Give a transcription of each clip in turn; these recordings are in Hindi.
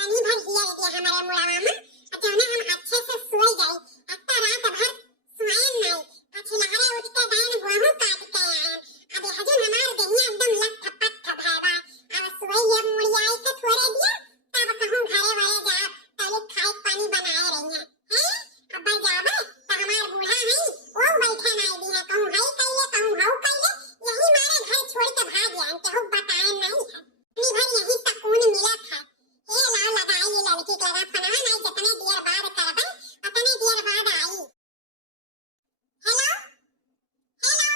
तनी भर हिया दिया हमारे मुड़ावा में जौना हम अच्छे से सोई जाई अत्ता रात भर सोए नहीं પછી लहरे उठ के दान गोहू काट के आए अब हजू हमार दहिया एकदम लट थपट थभावा अब सोई ये मुड़ियाई के थोड़े दिया तब कहूं घरे वाले जा पहले खाए पानी बनाए रही हैं अब जाबे तो हमार बूढ़ा है वो बैठे नहीं दी है कहूं हई कइले कहूं हऊ कइले यही मारे घर छोड़ के भाग गए केहू बताए नहीं है अपनी भर यही सुकून मिला था ये लाओ लगाई ये लड़की के लगा फना नहीं जितने देर बाद करबे उतने देर बाद आई हेलो हेलो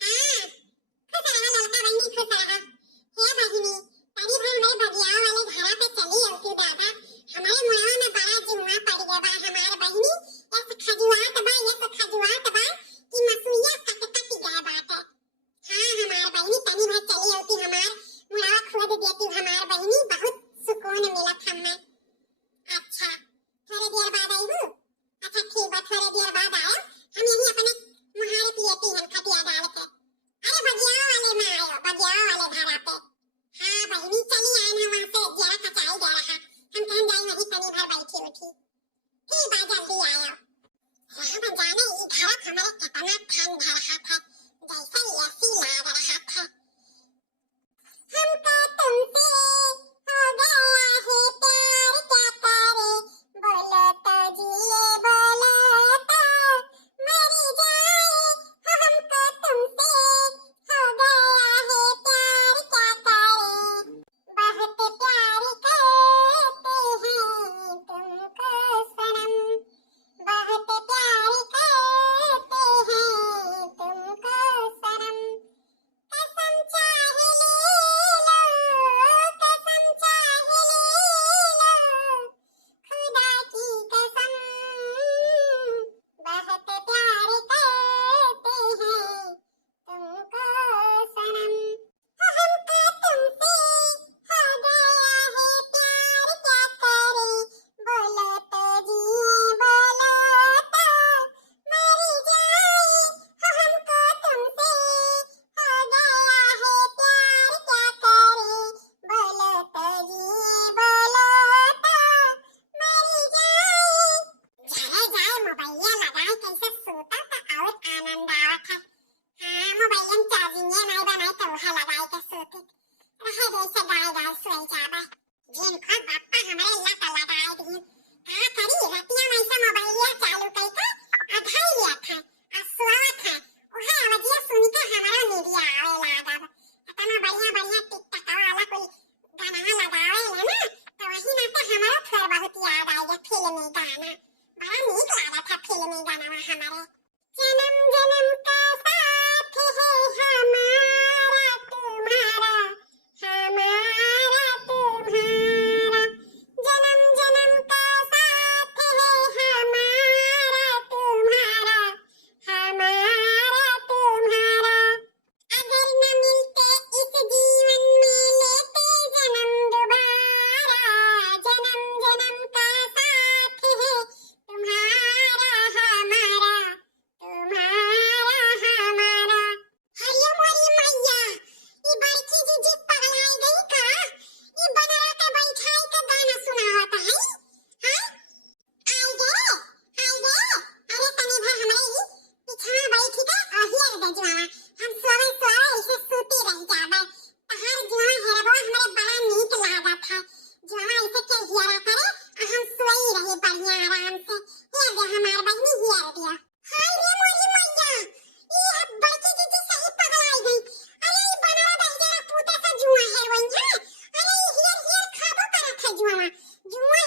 हां खुश रहा लड़का बहनी खुश रहा हे बहिनी तनी भर मेरे बगिया वाले घरा पे चली औती दादा हमारे मुड़वा में बड़ा जुआ पड़ गया बा हमार बहिनी ऐसे खजुआत बा कि मसुइया कट कट गया बात है हां हमार बहिनी तनी भर चली औती हमार मुड़वा खोद देती हमार बहिनी बहुत सुकून मिला हमें अच्छा थोड़ी देर बाद आईबू अच्छा ठीक बा थोड़ी देर बाद आयो हम यही अपने मुहारे पियती हैं खटिया डाल के अरे बगिया वाले में आयो बगिया वाले घरा पे हां बहिनी चली आए ना वहां से जरा कचाई जा रहा हम कहीं जाई वहीं तनी भर बैठी उठी ठीक बा जल्दी आयो यहाँ पर जाने ये घर हमारे कितना ठंड रहा था जैसे एसी लग रहा था हमको तुमसे हो गया है प्यार क्या करे बोलो तो जिए बोलो तो मर जाए हो हमको तुमसे हो गया है प्यार क्या करे बहुत प्यार करते हैं तुमको सनम बहुत प्यार करते हैं तुमको सनम कसम चाहे ले लो कसम चाहे ले लो खुदा की कसम बहुत प्यार करते हैं तुमको सनम हो हमको तुमसे हो गया है प्यार क्या करे बोलो तो जिए बोलो तो मर जाए हो हमको तुमसे हो गया है प्यार क्या करे बोलो तो जिए बोलो तो मर जाए जरा जाए मोबाइल लगाए कैसे सोता तो और आनंद आवत है हाँ मोबाइल में चार्जिंग नहीं बनाए तो वह लगाए के सोते रहे जैसे गाय गाय सोई जाबे जिनको बापा हमारे अल्लाह का लगाए दी कहा करी रतिया में ऐसा मोबाइल चालू करके अधाई लिया था और सोआ था वह आवाज़िया सुन के हमारा नींदिया आवे लगा इतना बढ़िया बढ़िया टिकटॉक वाला कोई गाना लगावे है ना तो वही ना तो हमारा थोड़ा बहुत याद आएगा फिल्मी गाना बड़ा नीक लगा था फिल्मी गाना हमारे जन्म जन्म का साथ है हमारा तुम्हारा जन्म जन्म का साथ है हमारा तुम्हारा अगर न मिलते इस जीवन में लेते जन्म दोबारा जन्म जन्म का साथ है तुम्हारा हमारा हरिया मोरी मैया ये बड़की जीजी पगलाई गई का ये बनरा के बैठाई के गाना सुनावत है हां आई गे अरे तनी भर हमरे ही पीछा बैठी के अहियर दे जुआ हम सोवे ऐसे सूती रह जाबे तहार जुआ हेरबो हमरे बड़ा नीक लागा था जुआ ऐसे के हियरा करे हम सोई रही बढ़िया आराम से हे दे हमार बहनी हियर दिया हाय रे मोरी मैया ये बड़की जीजी सही पगलाई गई अरे ये बनवा दे जरा पूते से जुआ है वही अरे ये हियर खाबो करत है जुआ